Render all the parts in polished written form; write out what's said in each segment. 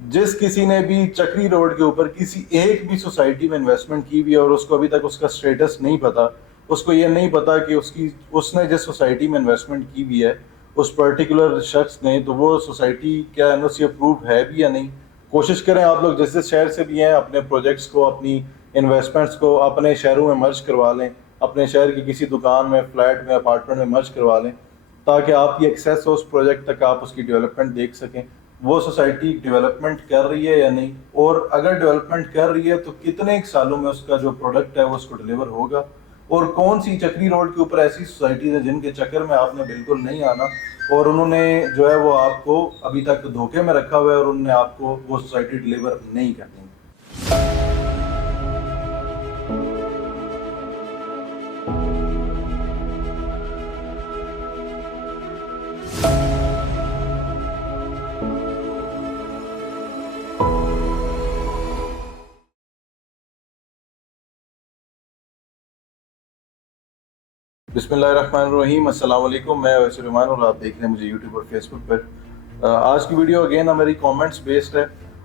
जिस किसी ने भी चक्री रोड के ऊपर किसी एक भी सोसाइटी में इन्वेस्टमेंट की हुई है और उसको अभी तक उसका स्टेटस नहीं पता, उसको ये नहीं पता कि उसने जिस सोसाइटी में इन्वेस्टमेंट की हुई है उस पर्टिकुलर शख्स ने, तो वो सोसाइटी क्या एनओसी अप्रूव है भी या नहीं। कोशिश करें आप लोग जिस जिस शहर से भी हैं, अपने प्रोजेक्ट्स को, अपनी इन्वेस्टमेंट्स को अपने शहरों में मर्ज करवा लें, अपने शहर की किसी दुकान में, फ्लैट में, अपार्टमेंट में मर्ज करवा लें, ताकि आपकी एक्सेस हो उस प्रोजेक्ट तक, आप उसकी डेवलपमेंट देख सकें, वो सोसाइटी डेवलपमेंट कर रही है या नहीं, और अगर डेवलपमेंट कर रही है तो कितने एक सालों में उसका जो प्रोडक्ट है वो उसको डिलीवर होगा, और कौन सी चक्री रोड के ऊपर ऐसी सोसाइटीज है जिनके चक्कर में आपने बिल्कुल नहीं आना और उन्होंने जो है वो आपको अभी तक धोखे में रखा हुआ है और उन्होंने आपको वो सोसाइटी डिलीवर नहीं करनी। बिस्मिल्लाहिर्रहमानिर्रहीम, अस्सलाम वालेकुम। मैं वैसे रहमान और आप देख रहे हैं मुझे यूट्यूब और फेसबुक पर। आज की वीडियो अगेन हमारी कमेंट्स बेस्ड है।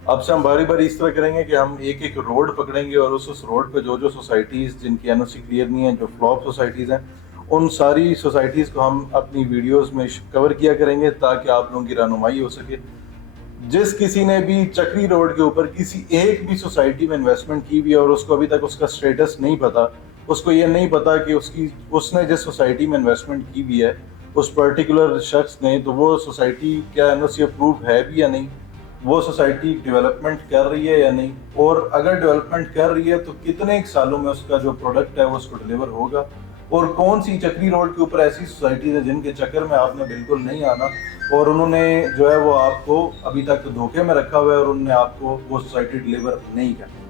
अब से हम बारी बारी इस तरह करेंगे कि हम एक एक रोड पकड़ेंगे और उस रोड पे जो जो सोसाइटीज़ जिनकी एनओसी क्लियर नहीं है, जो फ्लॉप सोसाइटीज़ हैं, उन सारी सोसाइटीज़ को हम अपनी वीडियोज़ में कवर किया करेंगे ताकि आप लोगों की रहनुमाई हो सके। जिस किसी ने भी चक्री रोड के ऊपर किसी एक भी सोसाइटी में इन्वेस्टमेंट की हुई है और उसको अभी तक उसका स्टेटस नहीं पता, उसको ये नहीं पता कि उसने जिस सोसाइटी में इन्वेस्टमेंट की हुई है उस पर्टिकुलर शख्स ने, तो वो सोसाइटी क्या एनओसी अप्रूव है भी या नहीं, वो सोसाइटी डेवलपमेंट कर रही है या नहीं, और अगर डेवलपमेंट कर रही है तो कितने एक सालों में उसका जो प्रोडक्ट है वो उसको डिलीवर होगा, और कौन सी चक्री रोड के ऊपर ऐसी सोसाइटीज है जिनके चक्कर में आपने बिल्कुल नहीं आना और उन्होंने जो है वो आपको अभी तक धोखे में रखा हुआ है और उन्होंने आपको वो सोसाइटी डिलीवर नहीं करनी।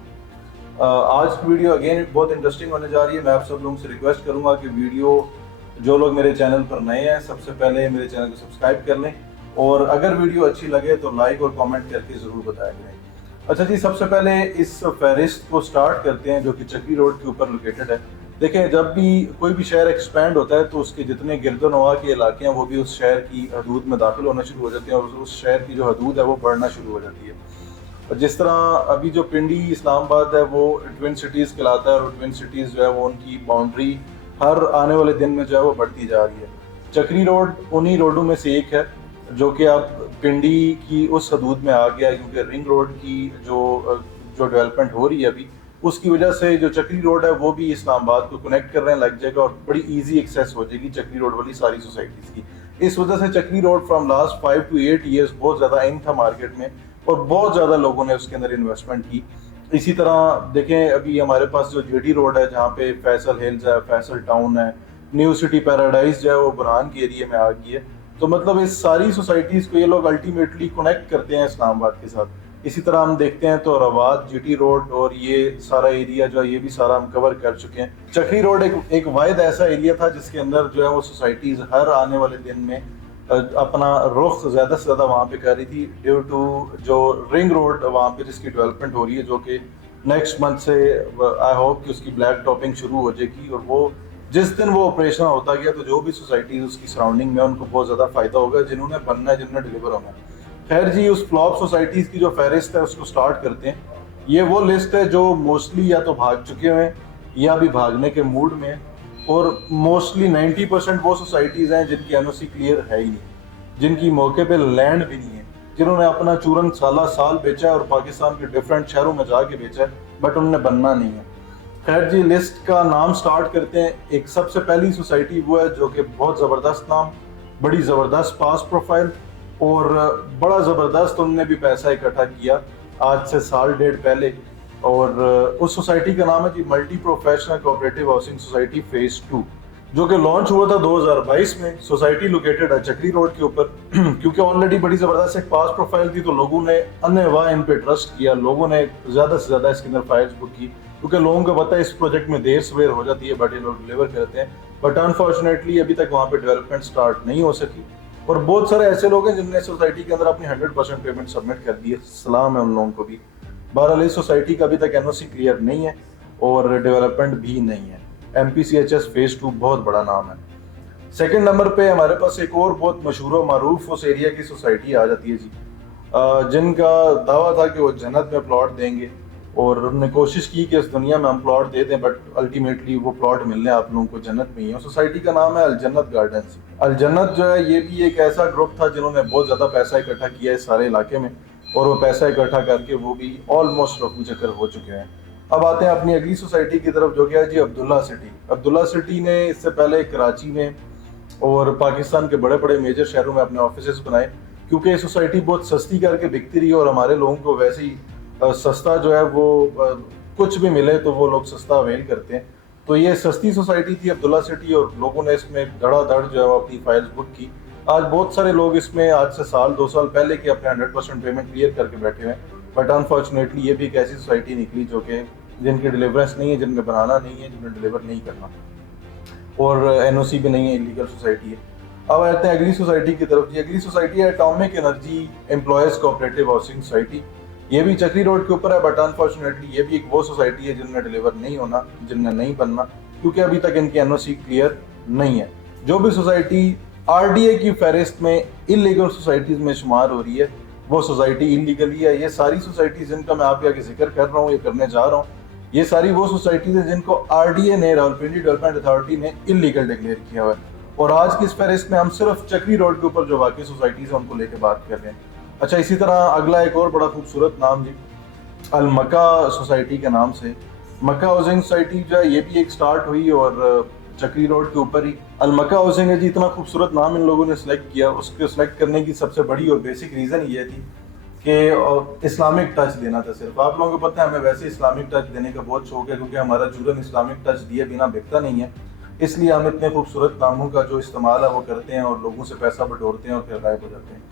आज की वीडियो अगेन बहुत इंटरेस्टिंग होने जा रही है। मैं आप सब लोगों से रिक्वेस्ट करूंगा कि वीडियो, जो लोग मेरे चैनल पर नए हैं, सबसे पहले मेरे चैनल को सब्सक्राइब कर लें, और अगर वीडियो अच्छी लगे तो लाइक और कमेंट करके ज़रूर बताया करें। अच्छा जी, सबसे पहले इस फहरिस्त को स्टार्ट करते हैं जो कि चक्री रोड के ऊपर लोकेटेड है। देखें, जब भी कोई भी शहर एक्सपैंड होता है तो उसके जितने गिरदोनवा के इलाके हैं वो भी उस शहर की हदूद में दाखिल होना शुरू हो जाते हैं और उस शहर की जो हदूद है वो बढ़ना शुरू हो जाती है। और जिस तरह अभी जो पिंडी इस्लामाबाद है वो ट्विन सिटीज़ कहलाता है, और ट्विन सिटीज़ जो है वो उनकी बाउंड्री हर आने वाले दिन में जो है वो बढ़ती जा रही है। चक्री रोड उन्हीं रोडों में से एक है जो कि अब पिंडी की उस हदूद में आ गया है, क्योंकि रिंग रोड की जो जो डेवलपमेंट हो रही है अभी, उसकी वजह से जो चक्री रोड है वो भी इस्लामाबाद को कनेक्ट कर रहे हैं, लग जाएगा और बड़ी इजी एक्सेस हो जाएगी चक्री रोड वाली सारी सोसाइटीज़ की। इस वजह से चक्री road from last 5 to 8 years बहुत ज़्यादा इन था मार्केट में और बहुत ज़्यादा लोगों ने उसके अंदर इन्वेस्टमेंट की। इसी तरह देखें, अभी हमारे पास जो जेडी रोड है जहाँ पे फैसल हिल्स है, फैसल टाउन है, न्यू सिटी पैराडाइज जो है वो बुरहान के एरिया में आ गई है। तो मतलब इस सारी सोसाइटीज़ को ये लोग अल्टीमेटली कनेक्ट करते हैं इस्लामाबाद के साथ। इसी तरह हम देखते हैं तो रवाद, जीटी रोड और ये सारा एरिया जो है ये भी सारा हम कवर कर चुके हैं। चक्री रोड एक वाहिद ऐसा एरिया था जिसके अंदर जो है वो सोसाइटीज़ हर आने वाले दिन में अपना रुख ज़्यादा से ज़्यादा वहाँ पे कर रही थी, ड्यू टू जो रिंग रोड वहाँ पे जिसकी डेवलपमेंट हो रही है, जो कि नेक्स्ट मंथ से आई होप कि उसकी ब्लैक टॉपिंग शुरू हो जाएगी, और वो जिस दिन वो ऑपरेशन होता गया तो जो भी सोसाइटीज उसकी सराउंडिंग में उनको बहुत ज़्यादा फायदा होगा, जिन्होंने बनना है, जिन्होंने डिलीवर होना है। खैर जी, उस फ्लॉप सोसाइटीज़ की जो फहरिस्त है उसको स्टार्ट करते हैं। ये वो लिस्ट है जो मोस्टली या तो भाग चुके हुए हैं या अभी भागने के मूड में है, और मोस्टली 90% वो सोसाइटीज़ हैं जिनकी एनओसी क्लियर है ही नहीं, जिनकी मौके पे लैंड भी नहीं है, जिन्होंने अपना चूरन साला साल बेचा है और पाकिस्तान के डिफरेंट शहरों में जाके बेचा है, बट उन्होंने बनना नहीं है। खैर जी, लिस्ट का नाम स्टार्ट करते हैं। एक सबसे पहली सोसाइटी वो है जो कि बहुत ज़बरदस्त नाम, बड़ी ज़बरदस्त पास प्रोफाइल, और बड़ा ज़बरदस्त उन्होंने भी पैसा इकट्ठा किया आज से साल डेढ़ पहले, और उस सोसाइटी का नाम है जी multi professional cooperative housing society phase 2, जो कि लॉन्च हुआ था 2022 में। सोसाइटी लोकेटेड है चक्री रोड के ऊपर। क्योंकि ऑलरेडी बड़ी ज़बरदस्त एक पास प्रोफाइल थी तो लोगों ने अन्यवा इन पे ट्रस्ट किया, लोगों ने ज़्यादा से ज़्यादा इसके अंदर फाइल्स बुक की, क्योंकि लोगों को पता है इस प्रोजेक्ट में देर सवेर हो जाती है बट ये लोग डिलीवर करते हैं। बट अनफॉर्चुनेटली अभी तक वहाँ पे डेवलपमेंट स्टार्ट नहीं हो सकी, और बहुत सारे ऐसे लोग हैं जिनने सोसाइटी के अंदर अपनी 100% पेमेंट सबमिट कर दी है। सलाम है उन लोगों को भी। बहरहाल इस सोसाइटी का अभी तक एनओसी क्लियर नहीं है और डेवलपमेंट भी नहीं है। MPCHS फेज 2 बहुत बड़ा नाम है। सेकंड नंबर पे हमारे पास एक और बहुत मशहूर और मारूफ उस एरिया की सोसाइटी आ जाती है जी, जिनका दावा था कि वो जन्नत में प्लॉट देंगे और उन्होंने कोशिश की कि इस दुनिया में हम प्लॉट दे दें, बट अल्टीमेटली वो प्लॉट मिलने आप लोगों को जन्नत में ही है। सोसाइटी का नाम है अल जन्नत गार्डन्स। अल जन्नत जो है ये भी एक ऐसा ग्रुप था जिन्होंने बहुत ज़्यादा पैसा इकट्ठा किया है इस सारे इलाके में, और वो पैसा इकट्ठा करके वो भी ऑलमोस्ट रफू चक्कर हो चुके हैं। अब आते हैं अपनी अगली सोसाइटी की तरफ, जो कि है जी अब्दुल्ला सिटी। अब्दुल्ला सिटी ने इससे पहले कराची में और पाकिस्तान के बड़े बड़े मेजर शहरों में अपने ऑफिस बनाए, क्योंकि ये सोसाइटी बहुत सस्ती करके बिकती रही और हमारे लोगों को वैसे ही सस्ता जो है वो कुछ भी मिले तो वो लोग सस्ता अवेल करते हैं। तो ये सस्ती सोसाइटी थी अब्दुल्ला सिटी, और लोगों ने इसमें धड़ाधड़ जो है वो अपनी फाइल्स बुक की। आज बहुत सारे लोग इसमें आज से साल 2 साल पहले के अपने 100% पेमेंट क्लियर करके बैठे हुए हैं, बट अनफॉर्चुनेटली ये भी एक ऐसी सोसाइटी निकली जो कि जिनकी डिलीवरेंस नहीं है, जिनमें बनाना नहीं है, जिन्हें डिलीवर नहीं करना, और एनओसी भी नहीं है, इलीगल सोसाइटी है। अब आते हैं अगली सोसाइटी की तरफ जी। अगली सोसाइटी है atomic energy employees cooperative housing society. ये भी चक्री रोड के ऊपर है, बट अनफॉर्चुनेटली ये भी एक वो सोसाइटी है जिनमें डिलीवर नहीं होना, जिनमें नहीं बनना, क्योंकि अभी तक इनकी एनओसी क्लियर नहीं है। जो भी सोसाइटी आरडीए की फहरिस्त में इलीगल सोसाइटीज में शुमार हो रही है वो सोसाइटी इलीगल ही है। ये सारी सोसाइटीज जिनका मैं आपके आगे जिक्र कर रहा हूँ, ये करने जा रहा हूँ, ये सारी वो सोसाइटीज हैं जिनको आरडीए ने, रावलपिंडी डेवलपमेंट अथॉरिटी ने इलीगल डिक्लेयर किया हुआ है। और आज की इस फहरिस्त में हम सिर्फ चक्री रोड के ऊपर जो वाकई सोसाइटीज है उनको लेकर बात कर रहे हैं। अच्छा, इसी तरह अगला एक और बड़ा खूबसूरत नाम जी अल मक्का सोसाइटी के नाम से। मक्का हाउसिंग सोसाइटी जो है ये भी एक स्टार्ट हुई और चक्री रोड के ऊपर ही अल मक्का हाउसिंग है जी। इतना खूबसूरत नाम इन लोगों ने सिलेक्ट किया, उसके सिलेक्ट करने की सबसे बड़ी और बेसिक रीज़न ये थी कि इस्लामिक टच देना था। सिर्फ आप लोगों को पता है हमें वैसे इस्लामिक टच देने का बहुत शौक है, क्योंकि हमारा जुर्म इस्लामिक टच दिए बिना बिकता नहीं है, इसलिए हम इतने खूबसूरत नामों का जो इस्तेमाल है वो करते हैं और लोगों से पैसा बटोरते हैं और फिर गायब हो जाते हैं।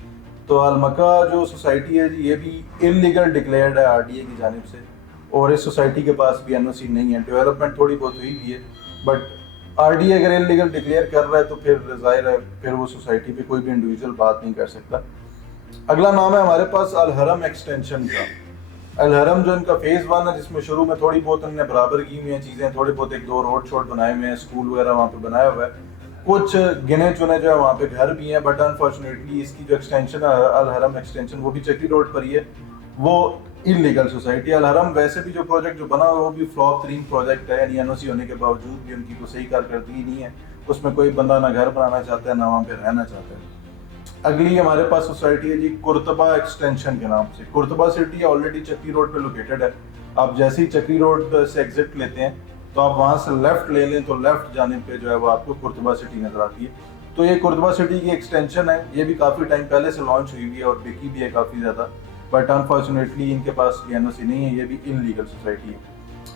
तो अल मक्का जो सोसाइटी है जी ये भी इलीगल डिक्लेयर्ड है आरडीए की जानिब से, और इस सोसाइटी के पास भी एनओसी नहीं है। डेवलपमेंट थोड़ी बहुत हुई भी है, बट आरडीए अगर इलीगल डिक्लेयर कर रहा है तो फिर जाहिर है फिर वो सोसाइटी पे कोई भी इंडिविजुअल बात नहीं कर सकता। अगला नाम है हमारे पास अल हरम एक्सटेंशन का। अल हरम जो इनका फेज 1 है, जिसमें शुरू में थोड़ी बहुत इन्होंने बराबर की हुई हैं चीज़ें, थोड़ी बहुत 1-2 रोड शोड बनाए हुए हैं, स्कूल वगैरह वहाँ पे बनाया हुआ है, कुछ गिने चुने जो है वहाँ पे घर भी हैं, बट अनफॉर्चुनेटली इसकी जो एक्सटेंशन है अल हरम एक्सटेंशन वो भी चक्री रोड पर ही है, वो इलीगल सोसाइटी। अल हरम वैसे भी जो प्रोजेक्ट जो बना हुआ है वो भी फ्लॉप 3 प्रोजेक्ट है, यानी एनओसी होने के बावजूद भी उनकी कोई सही कारकर्दगी नहीं है। उसमें कोई बंदा ना घर बनाना चाहता है ना वहाँ पे रहना चाहता है। अगली हमारे पास सोसाइटी है जी कुर्तबा एक्सटेंशन के नाम से। कुर्तबा सिटी ऑलरेडी चक्री रोड पे लोकेटेड है। आप जैसे ही चक्री रोड से एग्जिट लेते हैं तो आप वहाँ से लेफ्ट ले लें तो लेफ्ट जाने पे जो है वो आपको कुर्तबा सिटी नजर आती है। तो ये कुर्तबा सिटी की एक्सटेंशन है, ये भी काफ़ी टाइम पहले से लॉन्च हुई है और बिकी भी है काफ़ी ज़्यादा, बट अनफॉर्चुनेटली इनके पास भी एनओसी नहीं है, ये भी इलीगल सोसाइटी है।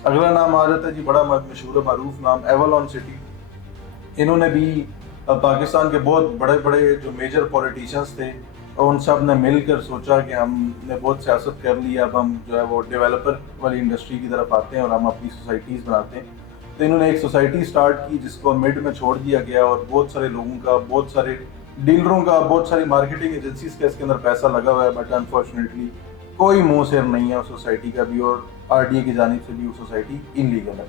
अगला नाम आ जाता है जी बड़ा मशहूर मारूफ नाम एवलॉन सिटी। इन्होंने भी पाकिस्तान के बहुत बड़े बड़े जो मेजर पॉलिटिशियंस थे उन सब ने मिलकर सोचा कि हमने बहुत सियासत कर ली, अब हम जो है वो डेवलपर वाली इंडस्ट्री की तरफ आते हैं और हम अपनी सोसाइटीज़ बनाते हैं। तो इन्होंने एक सोसाइटी स्टार्ट की जिसको मिड में छोड़ दिया गया, और बहुत सारे लोगों का, बहुत सारे डीलरों का, बहुत सारी मार्केटिंग एजेंसीज का इसके अंदर पैसा लगा हुआ है, बट अनफॉर्चुनेटली कोई मुँह सिर नहीं है उस सोसाइटी का भी, और आरडीए की जानिब से भी वो सोसाइटी इलीगल है।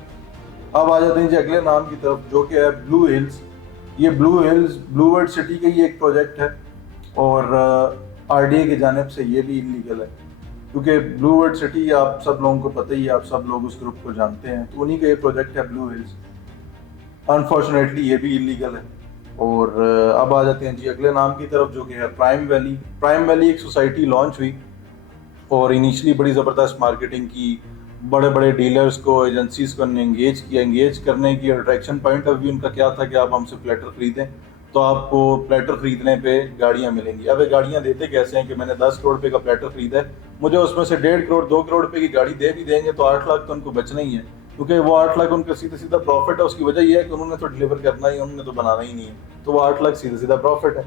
अब आ जाते हैं जी अगले नाम की तरफ, जो कि है ब्लू हिल्स। ये blue hills blue world city का ही एक प्रोजेक्ट है, और आरडीए की जानिब से ये भी इलीगल है, क्योंकि ब्लू वर्ल्ड सिटी आप सब लोगों को पता ही है, आप सब लोग उस ग्रुप को जानते हैं, तो उन्हीं का ये प्रोजेक्ट है ब्लू हिल्स। अनफॉर्चुनेटली ये भी इलीगल है। और अब आ जाते हैं जी अगले नाम की तरफ, जो कि है प्राइम वैली। प्राइम वैली एक सोसाइटी लॉन्च हुई और इनिशियली बड़ी ज़बरदस्त मार्केटिंग की, बड़े बड़े डीलर्स को, एजेंसीज को एंगेज किया। एंगेज करने की अट्रैक्शन पॉइंट ऑफ व्यू उनका क्या था कि आप हमसे प्लेटर खरीदें तो आपको प्लेटर खरीदने पे गाड़ियाँ मिलेंगी। अब ये गाड़ियाँ देते कैसे हैं कि मैंने 10 करोड़ रुपये का प्लेटर खरीदा है, मुझे उसमें से 1.5 करोड़ 2 करोड़ रुपये की गाड़ी दे भी देंगे तो 8 लाख तो उनको बचना ही है, क्योंकि वो 8 लाख उनका सीधा सीधा प्रॉफिट है। उसकी वजह यह है कि उन्होंने तो डिलीवर करना ही, उन्होंने तो बनाना ही नहीं है, तो वो 8 लाख सीधा सीधा प्रॉफिट है।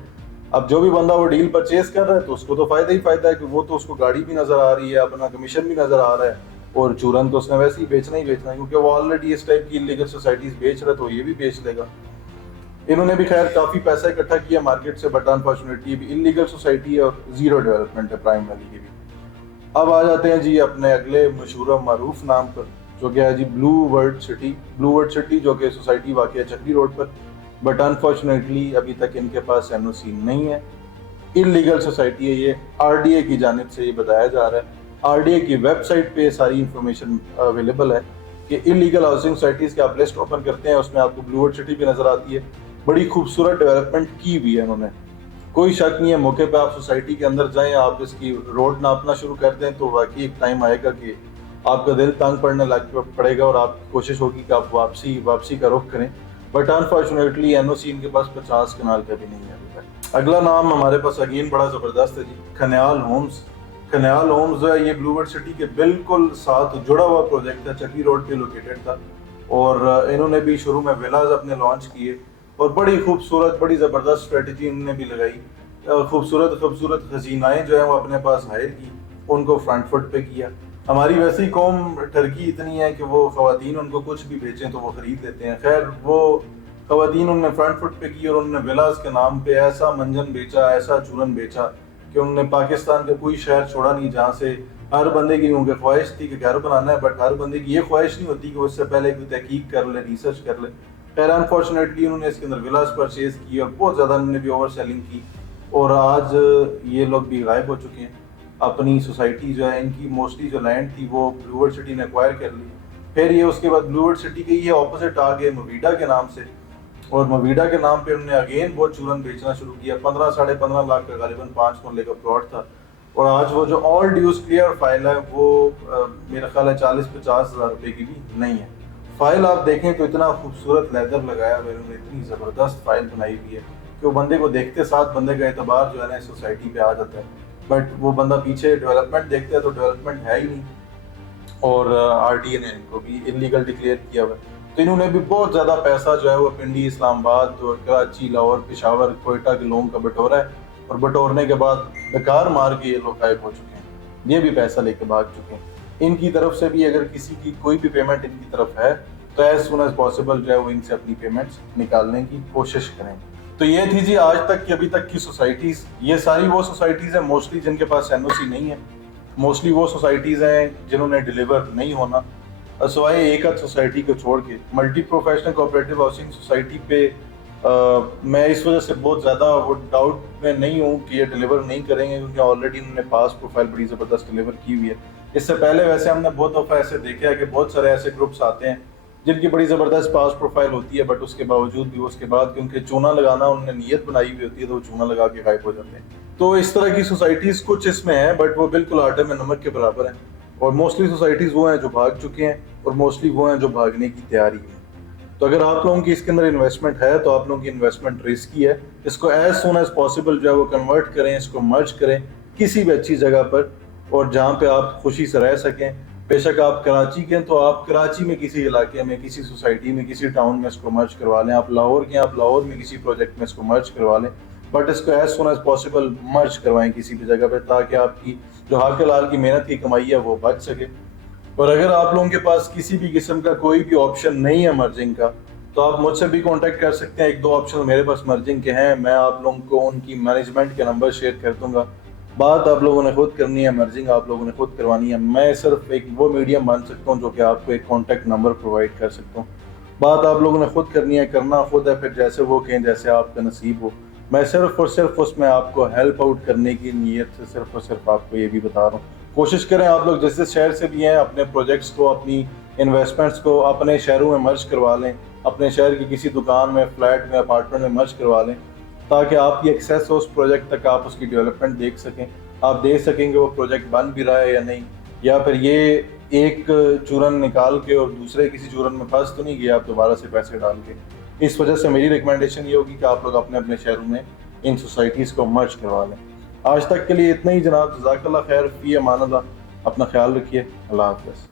अब जो भी बंदा वो डील परचेज कर रहा है तो उसको तो फायदा ही फायदा है कि वो तो उसको गाड़ी भी नजर आ रही है, अपना कमीशन भी नजर आ रहा है, और चूरन तो उसने वैसे ही बेचना ही बेचना है, क्योंकि वो ऑलरेडी इस टाइप की इलीगल सोसाइटीज बेच रहा है तो ये भी बेच लेगा। इन्होंने भी खैर काफी पैसा इकट्ठा किया मार्केट से, बट अनफॉर्चुनेटली भी इलीगल सोसाइटी है और जीरो डेवलपमेंट है प्राइम वैली की भी। अब आ जाते हैं जी अपने अगले मशहूर मारूफ नाम पर, जो कि है जी blue world city. Blue world city जो कि सोसाइटी वाक़ है चक्री रोड पर, बट अनफॉर्चुनेटली अभी तक इनके पास एनओसी नहीं है। इलीगल सोसाइटी है ये, आरडीए की जानिब से ये बताया जा रहा है। आरडीए की वेबसाइट पे सारी इंफॉर्मेशन अवेलेबल है कि इलीगल हाउसिंग सोसाइटीज़ के आप लिस्ट ओपन करते हैं, उसमें आपको ब्लू वर्ल्ड सिटी भी नज़र आती है। बड़ी खूबसूरत डेवलपमेंट की हुई है उन्होंने, कोई शक नहीं है। मौके पे आप सोसाइटी के अंदर जाएं, आप इसकी रोड नापना शुरू कर दें तो वाकई एक टाइम आएगा कि आपका दिल तंग पड़ने लग पड़ेगा और आपकी कोशिश होगी कि आप वापसी का रुख करें। बट अनफॉर्चुनेटली एनओसी इनके पास 50 कनाल का भी नहीं है अभी तक। अगला नाम हमारे पास अगेन बड़ा ज़बरदस्त है जी, खन्याल होम्स। खन्याल होम्स जो है ये ब्लू वर्ल्ड सिटी के बिल्कुल साथ जुड़ा हुआ प्रोजेक्ट था, चक्की रोड पे लोकेटेड था और इन्होंने भी शुरू में विलाज अपने लॉन्च किए और बड़ी खूबसूरत बड़ी ज़बरदस्त स्ट्रेटजी इन्होंने भी लगाई। खूबसूरत खजीनाएँ जो है वो अपने पास हायर की, उनको फ्रंट फुट पे किया। हमारी वैसी कौम टर्की इतनी है कि वो ख़वातीन उनको कुछ भी बेचें तो वो ख़रीद लेते हैं। खैर वो ख़वातीन उन्होंने फ्रंट फुट पे की और उन्होंने विलास के नाम पे ऐसा मंजन बेचा, ऐसा चूरन बेचा कि उन्होंने पाकिस्तान का कोई शहर छोड़ा नहीं जहाँ से हर बंदे की उनकी ख्वाहिश थी कि घर बनाना है, बट हर बंदे की ये ख्वाहिश नहीं होती कि उससे पहले कोई तहकीक कर ले, रिसर्च कर ले। खैर अनफॉर्चुनेटली उन्होंने इसके अंदर विलास परचेज की और बहुत ज़्यादा उन्होंने भी ओवर सेलिंग की और आज ये लोग भी गायब हो चुके हैं। अपनी सोसाइटी जो है इनकी मोस्टली जो लैंड थी वो ब्लू वर्ल्ड सिटी ने एक्वायर कर ली। फिर ये उसके बाद ब्लू वर्ल्ड सिटी के ये ऑपोजिट आ गए मवीडा के नाम से और मवीडा के नाम पे उन्होंने अगेन बहुत चूरन बेचना शुरू किया। 15-15.5 लाख का गालिबन 5 मरले का प्लॉट था और आज वो जो ऑल ड्यूज क्लियर फाइल है वो मेरा ख्याल है 40-50 हज़ार रुपये की भी नहीं है। फाइल आप देखें तो इतना खूबसूरत लेदर लगाया हुआ है उन्होंने, इतनी ज़बरदस्त फाइल बनाई हुई है कि वो बंदे को देखते साथ बंदे का एतबार जो है ना सोसाइटी पे आ जाता है। बट वो बंदा पीछे डेवलपमेंट देखता है तो डेवलपमेंट है ही नहीं और आरडीए ने इनको भी इलीगल डिक्लेयर किया हुआ है। तो इन्होंने भी बहुत ज़्यादा पैसा जो है वो पिंडी, इस्लामाबाद और कराची, लाहौर, पेशावर, कोयटा के लोगों का बटोरा है और बटोरने के बाद बेकार मार के ये लोग गायब हो चुके हैं। ये भी पैसा लेके भाग चुके हैं। इनकी तरफ से भी अगर किसी की कोई भी पेमेंट इनकी तरफ है तो एज सुन एज पॉसिबल जो है वो इनसे अपनी पेमेंट्स निकालने की कोशिश करें। तो ये थी जी आज तक की अभी तक की सोसाइटीज़। ये सारी वो सोसाइटीज़ हैं मोस्टली जिनके पास एनओसी नहीं है, मोस्टली वो सोसाइटीज़ हैं जिन्होंने डिलीवर नहीं होना, सिवाय एक आध सोसाइटी को छोड़ के। Multi professional cooperative housing society पे मैं इस वजह से बहुत ज़्यादा वो डाउट में नहीं हूँ कि ये डिलीवर नहीं करेंगे क्योंकि ऑलरेडी उन्होंने पास प्रोफाइल बड़ी ज़बरदस्त डिलीवर की हुई है। इससे पहले वैसे हमने बहुत दफ़ा ऐसे देखा है कि बहुत सारे ऐसे ग्रुप्स आते हैं जिनकी बड़ी ज़बरदस्त पास प्रोफाइल होती है बट उसके बावजूद भी उसके बाद क्योंकि चूना लगाना उन्होंने नीयत बनाई हुई होती है तो वो चूना लगा के गायब हो जाते हैं। तो इस तरह की सोसाइटीज़ कुछ इसमें हैं बट वो बिल्कुल आटे में नमक के बराबर हैं और मोस्टली सोसाइटीज़ वो हैं जो भाग चुके हैं और मोस्टली वो हैं जो भागने की तैयारी है। तो अगर आप लोगों की इसके अंदर इन्वेस्टमेंट है तो आप लोगों की इन्वेस्टमेंट रिस्की है, इसको एज सुन एज पॉसिबल जो है वो कन्वर्ट करें, इसको मर्ज करें किसी भी अच्छी जगह पर और जहाँ पे आप खुशी से रह सकें। बेशक आप कराची के हैं तो आप कराची में किसी इलाके में, किसी सोसाइटी में, किसी टाउन में इसको मर्ज करवा लें। आप लाहौर के हैं, आप लाहौर में किसी प्रोजेक्ट में इसको मर्ज करवा लें, बट इसको एज सुन एज पॉसिबल मर्ज करवाएं किसी भी जगह पे ताकि आपकी जो हाकिल हाल की मेहनत की कमाई है वो बच सके। और अगर आप लोगों के पास किसी भी किस्म का कोई भी ऑप्शन नहीं है मर्जिंग का तो आप मुझसे भी कांटेक्ट कर सकते हैं। एक दो ऑप्शन मेरे पास मर्जिंग के हैं, मैं आप लोगों को उनकी मैनेजमेंट के नंबर शेयर कर दूंगा। बात आप लोगों ने खुद करनी है, मर्जिंग आप लोगों ने खुद करवानी है। मैं सिर्फ एक वो मीडियम बन सकता हूँ जो कि आपको एक कॉन्टैक्ट नंबर प्रोवाइड कर सकता हूँ। बात आप लोगों ने खुद करनी है, करना खुद है, फिर जैसे वो कहें, जैसे आपका नसीब हो। मैं सिर्फ और सिर्फ उसमें आपको हेल्प आउट करने की नीयत से सिर्फ और सिर्फ आपको ये भी बता रहा हूँ। कोशिश करें आप लोग जिस जिस शहर से भी हैं अपने प्रोजेक्ट्स को, अपनी इन्वेस्टमेंट्स को अपने शहरों में मर्ज करवा लें, अपने शहर की किसी दुकान में, फ्लैट में, अपार्टमेंट में मर्ज करवा लें ताकि आपकी एक्सेस हो उस प्रोजेक्ट तक, आप उसकी डेवलपमेंट देख सकें, आप देख सकेंगे वो प्रोजेक्ट बन भी रहा है या नहीं, या फिर ये एक चूरन निकाल के और दूसरे किसी चूरन में फंस तो नहीं गया आप दोबारा से पैसे डाल के। इस वजह से मेरी रिकमेंडेशन ये होगी कि आप लोग अपने अपने शहरों में इन सोसाइटीज़ को मर्ज करवा लें। आज तक के लिए इतना ही जनाब। जज़ाकल्लाह खैर, फ़ी अमान अल्लाह। अपना ख्याल रखिए। अल्लाह हाफ़िज़।